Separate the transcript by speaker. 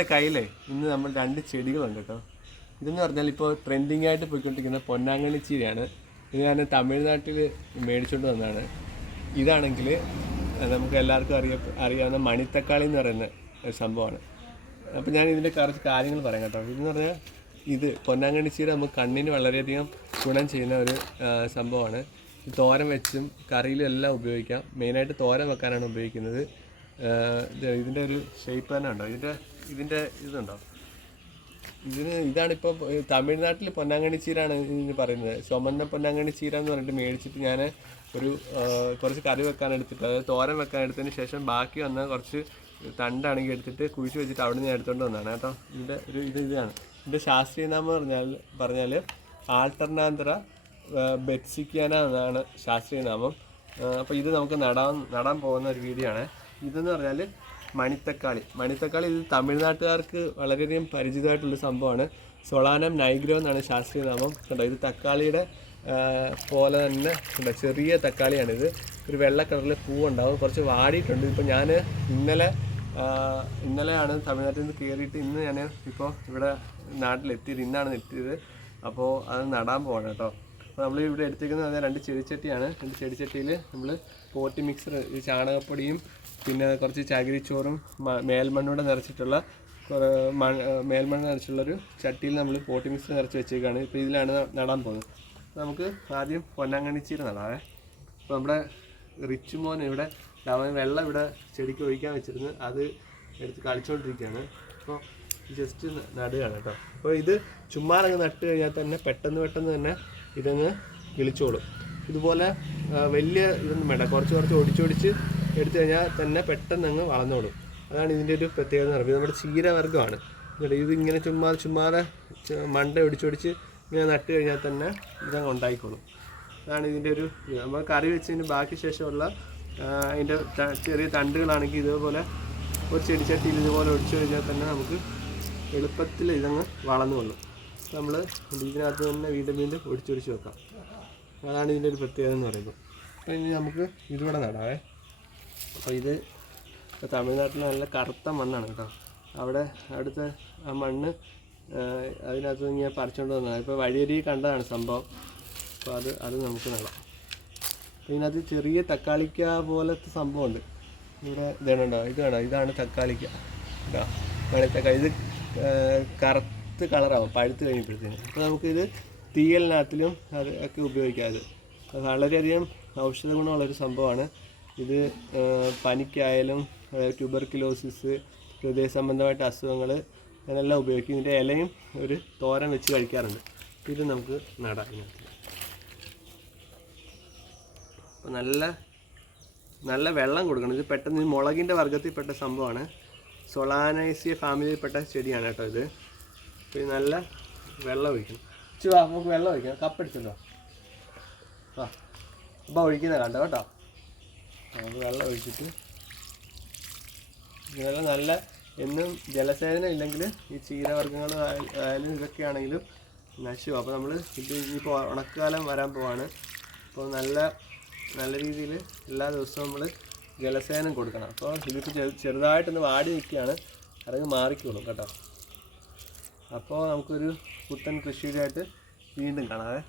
Speaker 1: എന്റെ കയ്യിലേ ഇന്ന് നമ്മൾ രണ്ട് ചെടികളുണ്ട് കേട്ടോ. ഇതെന്ന് പറഞ്ഞാൽ ഇപ്പോൾ ട്രെൻഡിങ് ആയിട്ട് പോയിക്കൊണ്ടിരിക്കുന്ന പൊന്നാങ്കണ്ണി ചീരയാണ്. ഇത് ഞാൻ തമിഴ്നാട്ടിൽ മേടിച്ചുകൊണ്ട് വന്നതാണ്. ഇതാണെങ്കിൽ നമുക്ക് എല്ലാവർക്കും അറിയ അറിയാവുന്ന മണിത്തക്കാളി എന്ന് പറയുന്ന ഒരു സംഭവമാണ്. അപ്പോൾ ഞാൻ ഇതിന്റെ കുറച്ച് കാര്യങ്ങൾ പറയാം കേട്ടോ. ഇതെന്ന് പറഞ്ഞാൽ ഇത് പൊന്നാങ്കണ്ണി ചീര നമുക്ക് കണ്ണിന് വളരെയധികം ഗുണം ചെയ്യുന്ന ഒരു സംഭവമാണ്. തോരം വെച്ചും കറിയിലും എല്ലാം ഉപയോഗിക്കാം. മെയിനായിട്ട് തോരം വെക്കാനാണ് ഉപയോഗിക്കുന്നത്. ഇതിന്റെ ഒരു ഷേപ്പ് തന്നെ ഉണ്ടോ ഇതിന്റെ ഇതിന്റെ ഇതുണ്ടോ? ഇതിന് ഇതാണിപ്പോൾ തമിഴ്നാട്ടിൽ പൊന്നാങ്കണ്ണി ചീരാണ് ഇതിന് പറയുന്നത്. ചുമന്ന പൊന്നാങ്കണ്ണി ചീര എന്ന് പറഞ്ഞിട്ട് മേടിച്ചിട്ട് ഞാൻ ഒരു കുറച്ച് കറി വെക്കാൻ എടുത്തിട്ട് അതായത് തോരൻ വെക്കാൻ എടുത്തതിന് ശേഷം ബാക്കി വന്ന കുറച്ച് തണ്ടാണെങ്കിൽ എടുത്തിട്ട് കുഴിച്ച് വെച്ചിട്ട് അവിടെ നിന്ന് എടുത്തുകൊണ്ട് വന്നതാണ്. കേട്ടോ ഇതിന്റെ ഒരു ഇത് ഇതാണ്. ഇതിന്റെ ശാസ്ത്രീയ നാമം പറഞ്ഞാൽ പറഞ്ഞാൽ ആൾട്ടർനാന്തര ബെറ്റ്സിക്കാന എന്നാണ് ശാസ്ത്രീയ നാമം. അപ്പോൾ ഇത് നമുക്ക് നടാൻ നടാൻ പോകുന്ന ഒരു വീഡിയോ ആണ് ഇതെന്ന് പറഞ്ഞാൽ മണിത്തക്കാളി. മണിത്തക്കാളി ഇത് തമിഴ്നാട്ടുകാർക്ക് വളരെയധികം പരിചിതമായിട്ടുള്ള സംഭവമാണ്. സൊളാനം നൈഗ്രോ എന്നാണ് ശാസ്ത്രീയ നാമം. കണ്ടോ ഇത് തക്കാളിയുടെ പോലെ തന്നെ കണ്ടോ ചെറിയ തക്കാളിയാണിത്. ഒരു വെള്ള കളറിൽ പൂവുണ്ടാവും. കുറച്ച് വാടിയിട്ടുണ്ട്. ഇപ്പോൾ ഞാൻ ഇന്നലെ ഇന്നലെയാണ് തമിഴ്നാട്ടിൽ നിന്ന് കയറിയിട്ട് ഇന്ന് ഞാൻ ഇപ്പോൾ ഇവിടെ നാട്ടിലെത്തിയത് ഇന്നാണ് എത്തിയത്. അപ്പോൾ അത് നടാൻ പോകണം കേട്ടോ. അപ്പോൾ നമ്മൾ ഇവിടെ എടുത്തേക്കുന്നത് രണ്ട് ചെടിച്ചട്ടിയാണ്. രണ്ട് ചെടിച്ചട്ടിയിൽ നമ്മൾ പോട്ടി മിക്സർ ചാണകപ്പൊടിയും പിന്നെ കുറച്ച് ചകിരിച്ചോറും മേൽമണ്ണൂടെ നിറച്ചിട്ടുള്ള മേൽമണ്ണ നിറച്ചുള്ളൊരു ചട്ടിയിൽ നമ്മൾ പോട്ടി മിക്സർ നിറച്ച് വെച്ചേക്കാണ് ഇപ്പോൾ ഇതിലാണ് നടാൻ പോകുന്നത്. നമുക്ക് ആദ്യം പൊന്നാങ്കണ്ണി നടാം അപ്പോൾ നമ്മുടെ റിച്ച് മോൻ ഇവിടെ അവൻ വെള്ളം ഇവിടെ ചെടിക്ക് ഒഴിക്കാൻ വെച്ചിരുന്നു അത് എടുത്ത് കളിച്ചുകൊണ്ടിരിക്കുകയാണ് അപ്പോൾ ജസ്റ്റ് നടുകയാണ് കേട്ടോ. അപ്പോൾ ഇത് ചുമ്മാറങ്ങ് നട്ട് കഴിഞ്ഞാൽ തന്നെ പെട്ടെന്ന് പെട്ടെന്ന് തന്നെ ഇതങ്ങ് കിളിച്ചോളും. ഇതുപോലെ വലിയ ഇതൊന്നും വേണ്ട. കുറച്ച് കുറച്ച് ഒടിച്ചൊടിച്ച് എടുത്തു കഴിഞ്ഞാൽ തന്നെ പെട്ടെന്ന് അങ്ങ് വളർന്നോളും. അതാണ് ഇതിന്റെ ഒരു പ്രത്യേകത എന്ന് പറയുന്നത്. നമ്മുടെ ചീരവർഗമാണ്. ഇത് ഇങ്ങനെ ചുമ്മാ ചുമ്മാതെ മണ്ട ഒടിച്ചൊടിച്ച് ഇങ്ങനെ നട്ട് കഴിഞ്ഞാൽ തന്നെ ഇതങ്ങ് ഉണ്ടായിക്കോളും. അതാണ് ഇതിന്റെ ഒരു നമ്മൾ കറി വെച്ചതിന് ബാക്കി ശേഷമുള്ള അതിന്റെ ചെറിയ തണ്ടുകളാണെങ്കിൽ ഇതേപോലെ ഒരു ചെടിച്ചട്ടിയിൽ ഇതുപോലെ ഒടിച്ചു കഴിഞ്ഞാൽ തന്നെ നമുക്ക് എളുപ്പത്തിൽ ഇതങ്ങ് വളർന്നു കൊള്ളും നമ്മൾ ഇതിനകത്ത് തന്നെ വീണ്ടും വീണ്ടും ഒടിച്ചൊടിച്ച് വെക്കാം. അതാണ് ഇതിന്റെ ഒരു പ്രത്യേകത എന്ന് പറയുന്നത്. അപ്പോൾ ഇനി നമുക്ക് ഇതിവിടെ നടാവേ. അപ്പോൾ ഇത് തമിഴ്നാട്ടിൽ നല്ല കറുത്ത മണ്ണാണ് കേട്ടോ. അവിടെ അടുത്ത ആ മണ്ണ് അതിനകത്ത് നിന്ന് ഞാൻ പറിച്ചുകൊണ്ട് വന്നതാണ് ഇപ്പോൾ വഴിയരി കണ്ടതാണ് സംഭവം. അപ്പോൾ അത് അത് നമുക്ക് നടാം. അപ്പോൾ ഇതിനകത്ത് ചെറിയ തക്കാളിക്ക പോലത്തെ സംഭവമുണ്ട്. ഇവിടെ ഇതാണോ ഇത് വേണം ഇതാണ് തക്കാളിക്ക. കേട്ടോ തക്കാളി ഇത് ആ, കറുത്ത് കളറാവും പഴുത്ത് കഴിയുമ്പോഴത്തേന്. അപ്പോൾ നമുക്കിത് തീയലിനകത്തിലും അത് ഒക്കെ ഉപയോഗിക്കാം. ഇത് അത് വളരെയധികം ഔഷധ ഗുണമുള്ളൊരു സംഭവമാണ്. ഇത് പനിക്കായാലും ട്യൂബർക്കുലോസിസ് ഹൃദയ സംബന്ധമായിട്ട് അസുഖങ്ങൾ അങ്ങനെല്ലാം ഉപയോഗിക്കും. ഇതിന്റെ ഇലയും ഒരു തോരൻ വെച്ച് കഴിക്കാറുണ്ട്. ഇത് നമുക്ക് നടാം ഇതിനകത്ത്. അപ്പോൾ നല്ല നല്ല വെള്ളം കൊടുക്കണം. ഇത് പെട്ടെന്ന് മുളകിന്റെ വർഗത്തിൽപ്പെട്ട സംഭവമാണ്. സൊളാനൈസിയ ഫാമിലിയിൽപ്പെട്ട ചെടിയാണ് കേട്ടോ ഇത്. ഇത് നല്ല വെള്ളം ഒഴിക്കണം. ചുവാ നമുക്ക് വെള്ളം ഒഴിക്കാം. കപ്പടിച്ചല്ലോ ആ അപ്പം ഒഴിക്കുന്ന കണ്ടോ കേട്ടോ? നമുക്ക് വെള്ളം ഒഴിച്ചിട്ട് ഇതെല്ലാം നല്ല എന്നും ജലസേചനം ഇല്ലെങ്കിൽ ഈ ചീരവർഗങ്ങൾ ആയാലും ഇതൊക്കെ ആണെങ്കിലും നശിവും അപ്പോൾ നമ്മൾ ഇത് ഇനിയിപ്പോൾ ഉണക്കാലം വരാൻ പോവാണ്. അപ്പോൾ നല്ല നല്ല രീതിയിൽ എല്ലാ ദിവസവും നമ്മൾ ജലസേചനം കൊടുക്കണം. അപ്പോൾ ഇതിപ്പോൾ ചെറു ചെറുതായിട്ടൊന്ന് വാടി നിൽക്കുകയാണ്. അറിഞ്ഞ് മാറിക്കോളും കേട്ടോ. അപ്പോൾ നമുക്കൊരു പുത്തൻ കൃഷിയുടെയായിട്ട് വീണ്ടും കാണാവേ.